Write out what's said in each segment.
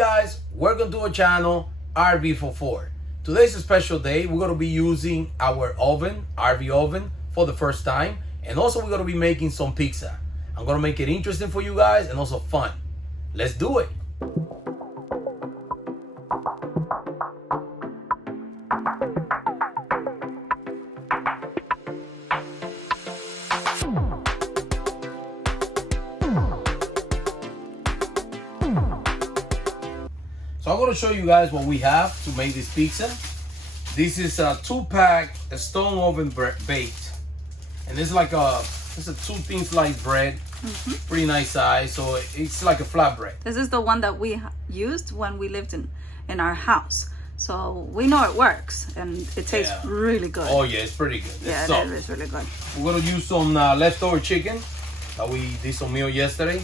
guys, welcome to our channel RV44. Today's a special day. We're going to be using our oven, RV oven, for the first time. And also we're going to be making some pizza. I'm going to make it interesting for you guys and also fun. Let's do it. So I'm going to show you guys what we have to make this pizza. This is a 2-pack stone oven baked, and it's like it's a 2-thin sliced bread. Pretty nice size, so it's like a flatbread. This is the one that we used when we lived in our house, so we know it works and it tastes really good. Oh yeah, it's pretty good. Yeah, it is really good. We're gonna use some leftover chicken that we did some meal yesterday,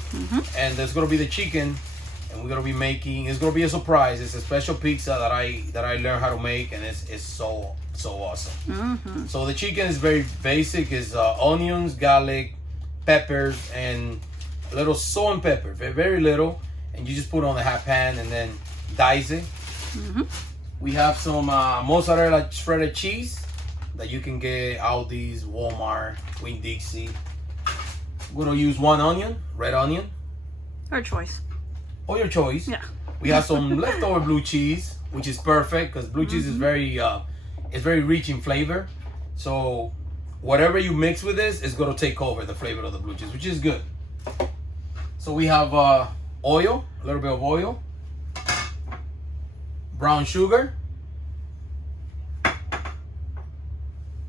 and there's gonna be the chicken. And we're gonna be making. It's gonna be a surprise. It's a special pizza that I learned how to make, and it's so awesome. So the chicken is very basic. It's onions, garlic, peppers, and a little salt and pepper. Very little, and you just put it on the hot pan and then dice it. We have some mozzarella shredded cheese that you can get Aldi's, Walmart, Winn-Dixie. We're gonna use 1 onion, red onion. Your choice. Or your choice. Yeah. We have some leftover blue cheese, which is perfect because blue cheese is very rich in flavor. So whatever you mix with this is gonna take over the flavor of the blue cheese, which is good. So we have oil, a little bit of oil, brown sugar,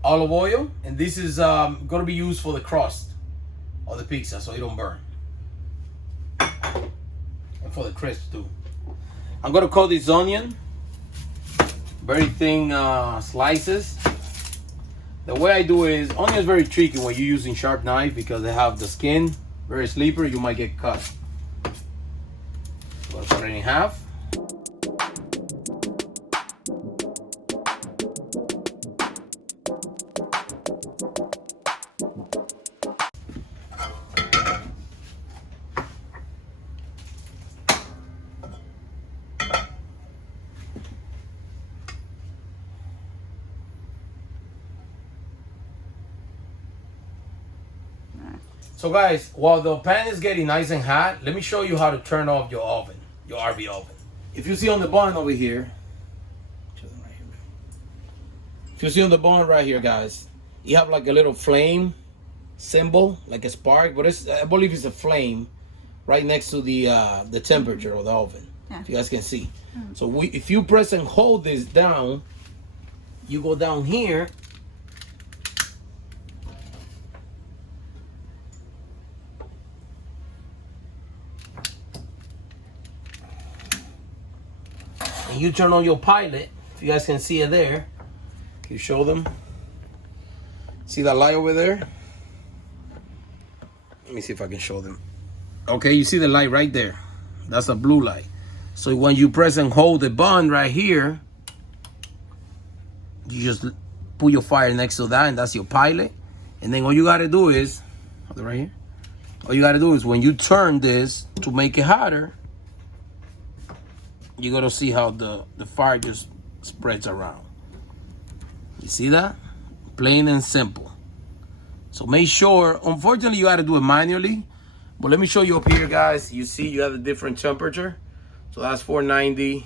olive oil, and this is gonna be used for the crust of the pizza so it don't burn. For the crisp too. I'm gonna cut this onion very thin slices. The way I do is, onion is very tricky when you're using sharp knife because they have the skin very slippery. You might get cut. I'm gonna cut it in half. So guys, while the pan is getting nice and hot, let me show you how to turn off your oven, your RV oven. If you see on the button over here, if you see on the button right here, guys, you have like a little flame symbol, like a spark, but I believe it's a flame right next to the temperature of the oven. Yeah. If you guys can see. So if you press and hold this down, you go down here. And you turn on your pilot. If you guys can see it there, you show them. See that light over there? Let me see if I can show them. Okay, you see the light right there. That's a blue light. So when you press and hold the button right here, you just put your fire next to that, and that's your pilot. And then all you gotta do is, hold it right here. All you gotta do is when you turn this to make it hotter, you're gonna see how the fire just spreads around. You see that? Plain and simple. So make sure, unfortunately you gotta do it manually, but let me show you up here, guys. You see you have a different temperature. So that's 490,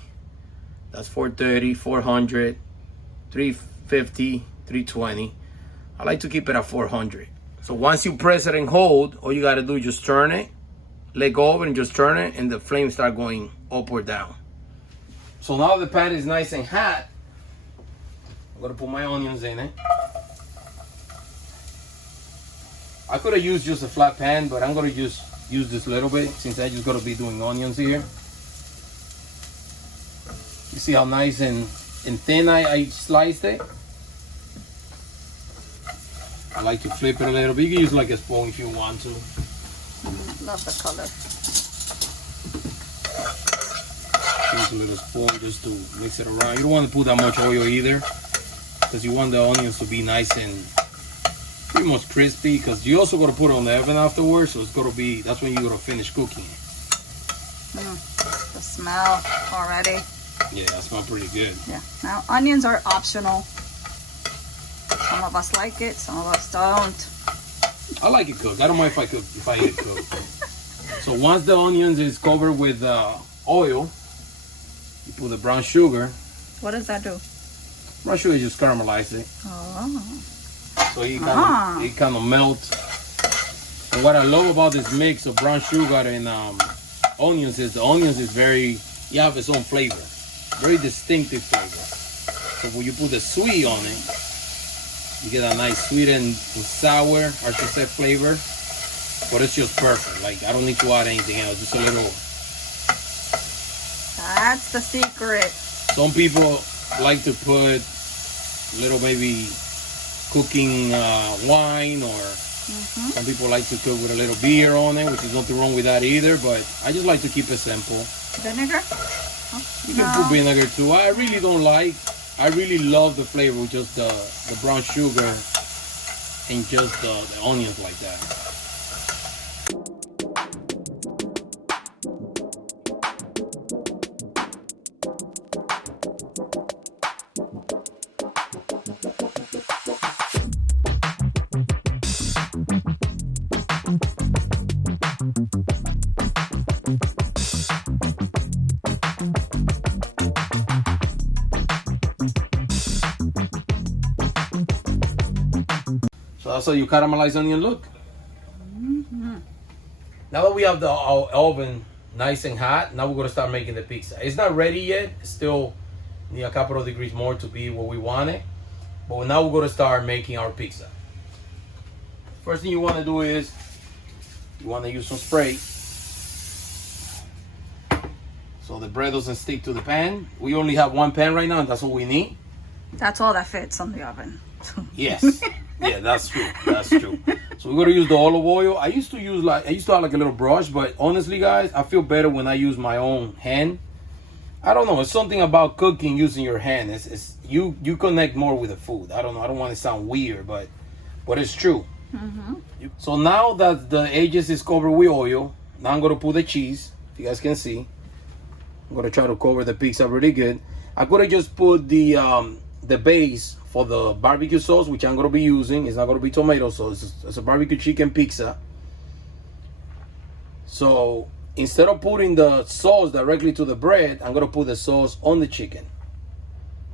that's 430, 400, 350, 320. I like to keep it at 400. So once you press it and hold, all you gotta do is just turn it, let go of it and just turn it, and the flames start going up or down. So now the pan is nice and hot. I'm gonna put my onions in it. I could have used just a flat pan, but I'm gonna just use this little bit since I just gotta be doing onions here. You see how nice and thin I sliced it? I like to flip it a little bit. You can use like a spoon if you want to. Love the color. Use a little spoon just to mix it around. You don't want to put that much oil either, because you want the onions to be nice and pretty much crispy, because you also got to put it on the oven afterwards, so it's going to be, that's when you're going to finish cooking it. The smell already. Yeah, that smells pretty good. Yeah. Now onions are optional. Some of us like it, some of us don't. I like it cooked. I don't mind if I eat it cooked. So once the onions is covered with oil, you put the brown sugar. What does that do? Brown sugar just caramelize it. Oh. So it kind of melts. And what I love about this mix of brown sugar and onions is the onions is you have its own flavor. Very distinctive flavor. So when you put the sweet on it, you get a nice sweet and sour, I should say, flavor. But it's just perfect. Like, I don't need to add anything else. Just a little. That's the secret. Some people like to put little maybe cooking wine, or some people like to cook with a little beer on it, which is nothing wrong with that either. But I just like to keep it simple. Vinegar? You can put vinegar too. I really don't like. I really love the flavor with just the brown sugar and just the onions like that. So that's how you caramelize onion look. Now that we have our oven nice and hot, now we're going to start making the pizza. It's not ready yet. It's still need a couple of degrees more to be what we want it. But now we're going to start making our pizza. First thing you want to do is you want to use some spray so the bread doesn't stick to the pan. We only have one pan right now, and that's all we need. That's all that fits on the oven. Yes. Yeah, that's true. That's true. So we're gonna use the olive oil. I used to have like a little brush, but honestly, guys, I feel better when I use my own hand. I don't know. It's something about cooking using your hand. It's you connect more with the food. I don't know. I don't want to sound weird, but it's true. So now that the edges is covered with oil, now I'm gonna put the cheese. If you guys can see, I'm gonna try to cover the pizza really good. I'm gonna just put the base for the barbecue sauce, which I'm going to be using. It's not going to be tomato sauce. It's a barbecue chicken pizza. So instead of putting the sauce directly to the bread, I'm going to put the sauce on the chicken.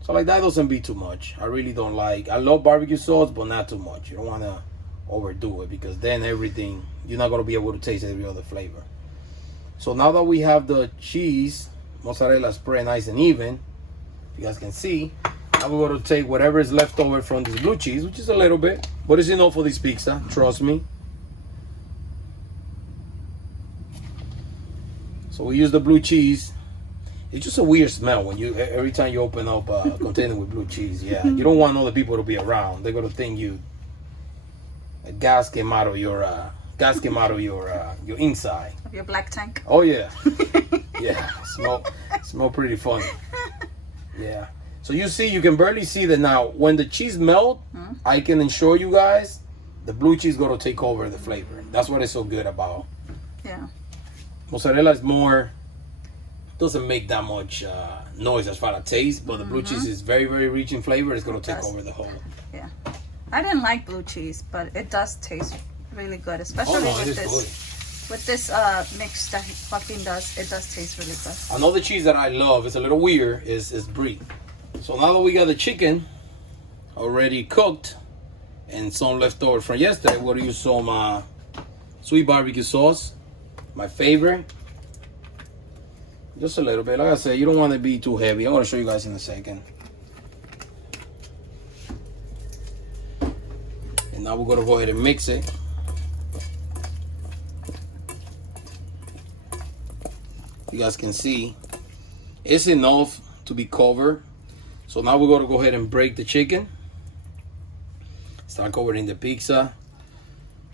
So like that doesn't be too much. I really don't like. I love barbecue sauce, but not too much. You don't want to overdo it, because then everything, you're not going to be able to taste every other flavor. So now that we have the cheese, mozzarella spread nice and even, you guys can see, now we're going to take whatever is left over from this blue cheese, which is a little bit, but it's enough for this pizza, trust me. So we use the blue cheese. It's just a weird smell when every time you open up a container with blue cheese. Yeah, you don't want other people to be around. They're going to think gas came out of your inside. Of your black tank. Oh yeah. Yeah, smell pretty funny. Yeah. So you see, you can barely see that now. When the cheese melt, I can assure you guys, the blue cheese is going to take over the flavor. That's what it's so good about. Yeah. Mozzarella is more, doesn't make that much noise as far as taste, but the blue cheese is very, very rich in flavor. It's going to take over the whole. Yeah. I didn't like blue cheese, but it does taste really good, especially with this mix that Joaquin does. It does taste really good. Another cheese that I love, it's a little weird, is brie. So now that we got the chicken already cooked and some left over from yesterday, we're going to use some sweet barbecue sauce, my favorite. Just a little bit. Like I said, you don't want to be too heavy. I'm going to show you guys in a second. And now we're going to go ahead and mix it. You guys can see it's enough to be covered. So now we're going to go ahead and break the chicken. Start covering the pizza.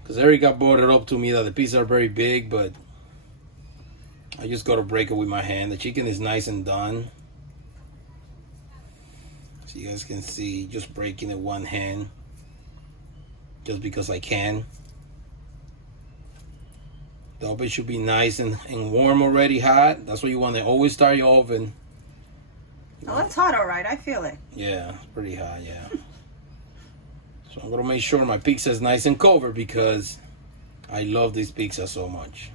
Because Erica brought it up to me that the pizzas are very big, but I just got to break it with my hand. The chicken is nice and done. So you guys can see, just breaking it one hand. Just because I can. The oven should be nice and warm already, hot. That's what you want to always start your oven. Oh, it's hot, all right. I feel it. Yeah, it's pretty hot, yeah. So I'm going to make sure my pizza is nice and covered because I love this pizza so much.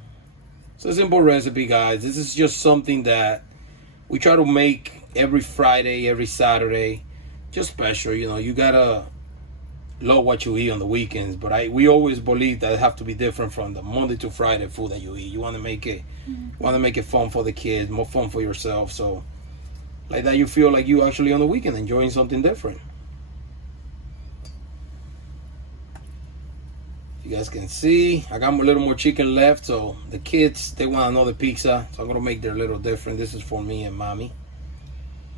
It's a simple recipe, guys. This is just something that we try to make every Friday, every Saturday. Just special, you know. You got to love what you eat on the weekends, but we always believe that it have to be different from the Monday to Friday food that you eat. You want to make it fun for the kids, more fun for yourself. So like that, you feel like you actually on the weekend enjoying something different. You guys can see I got a little more chicken left, so the kids, they want another pizza, so I'm gonna make their little different. This is for me and mommy.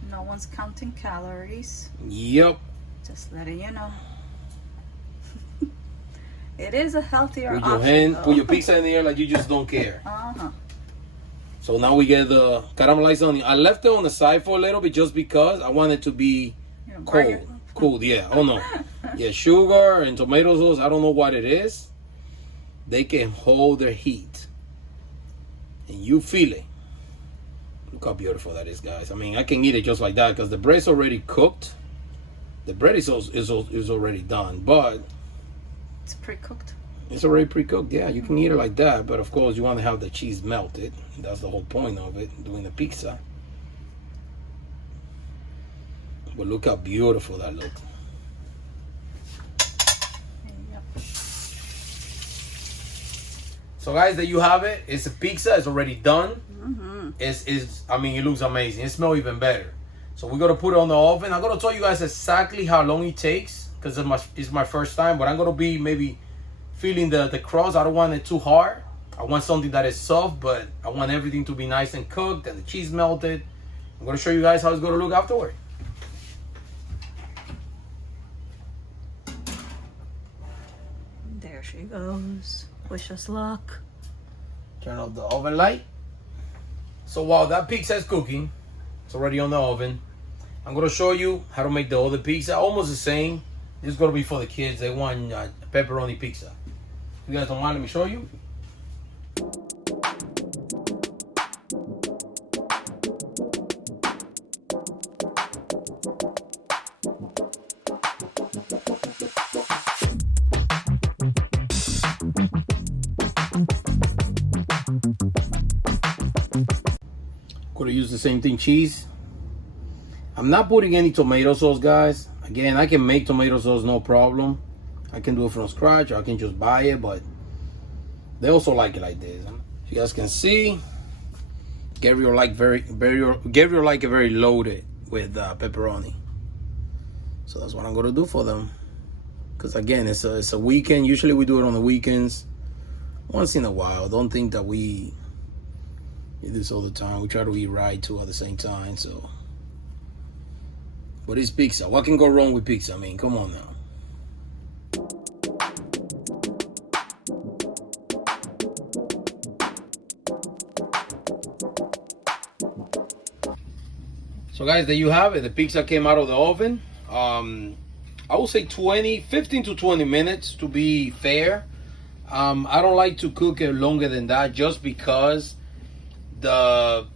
No one's counting calories. Yep. Just letting you know. It is a healthier Put your option, hand, though. put your pizza in the air like you just don't care. Uh-huh. So now we get the caramelized onion. I left it on the side for a little bit just because I want it to be cold. Cool, yeah. Oh no. Yeah, sugar and tomato sauce, I don't know what it is. They can hold their heat. And you feel it. Look how beautiful that is, guys. I mean, I can eat it just like that because the bread's already cooked. The bread is already done, but it's pre-cooked. It's already pre-cooked, yeah. You can eat it like that, but of course you want to have the cheese melted. That's the whole point of it, doing the pizza. But look how beautiful that looks. Yep. So guys, there you have it. It's a pizza. It's already done. Mm-hmm. I mean, it looks amazing. It smells even better. So we're going to put it on the oven. I'm going to tell you guys exactly how long it takes because it's my first time. But I'm going to be maybe feeling the crust. I don't want it too hard. I want something that is soft, but I want everything to be nice and cooked and the cheese melted. I'm going to show you guys how it's going to look afterward. There she goes. Wish us luck. Turn off the oven light. So while that pizza is cooking, it's already on the oven. I'm going to show you how to make the other pizza. Almost the same. This is going to be for the kids. They want pepperoni pizza. You guys don't mind? Let me show you. Gonna use the same thing, cheese. I'm not putting any tomato sauce, guys. Again, I can make tomato sauce no problem. I can do it from scratch, or I can just buy it, but they also like it like this. You guys can see, Gabriel like very loaded with pepperoni. So that's what I'm gonna do for them. Because again, it's a weekend. Usually we do it on the weekends. Once in a while. Don't think that we do this all the time. We try to eat right too at the same time. So, but it's pizza. What can go wrong with pizza? I mean, come on now. So guys, there you have it. The pizza came out of the oven. I would say 15 to 20 minutes to be fair. I don't like to cook it longer than that just because the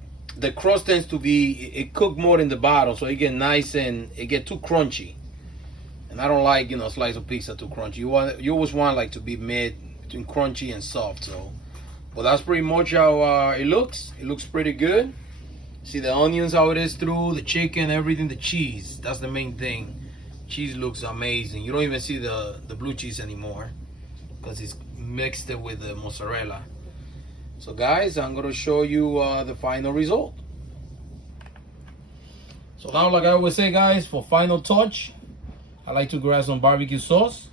crust tends to be, it cooked more in the bottom, so it get nice and it get too crunchy. And I don't like, a slice of pizza too crunchy. You always want like to be mid between crunchy and soft. So, but that's pretty much how it looks. It looks pretty good. See the onions, how it is through, the chicken, everything, the cheese. That's the main thing. Cheese looks amazing. You don't even see the blue cheese anymore because it's mixed it with the mozzarella. So guys, I'm going to show you the final result. So now, like I always say, guys, for final touch, I like to grab some barbecue sauce.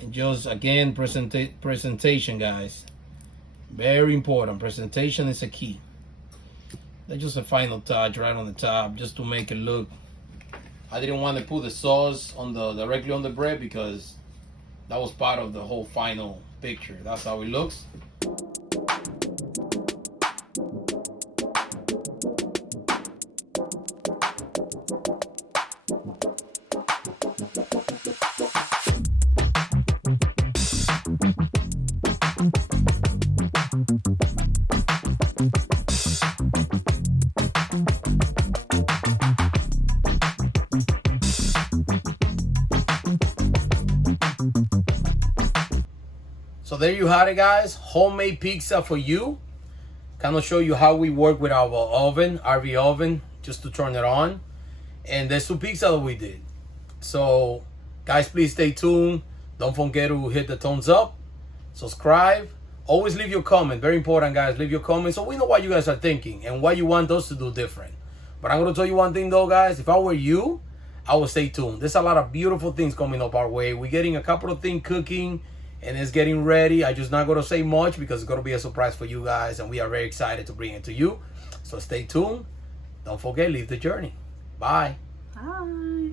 And just, again, presentation, guys. Very important. Presentation is a key. That's just a final touch right on the top, just to make it look. I didn't want to put the sauce directly on the bread because that was part of the whole final picture. That's how it looks. So there you have it, guys. Homemade pizza for you. Kind of show you how we work with our oven, RV oven, just to turn it on. And there's 2 pizza that we did. So, guys, please stay tuned. Don't forget to hit the thumbs up, subscribe. Always leave your comment. Very important, guys. Leave your comments so we know what you guys are thinking and what you want us to do different. But I'm going to tell you one thing, though, guys. If I were you, I would stay tuned. There's a lot of beautiful things coming up our way. We're getting a couple of things cooking, and it's getting ready. I'm just not going to say much because it's going to be a surprise for you guys, and we are very excited to bring it to you. So stay tuned. Don't forget, live the journey. Bye. Bye.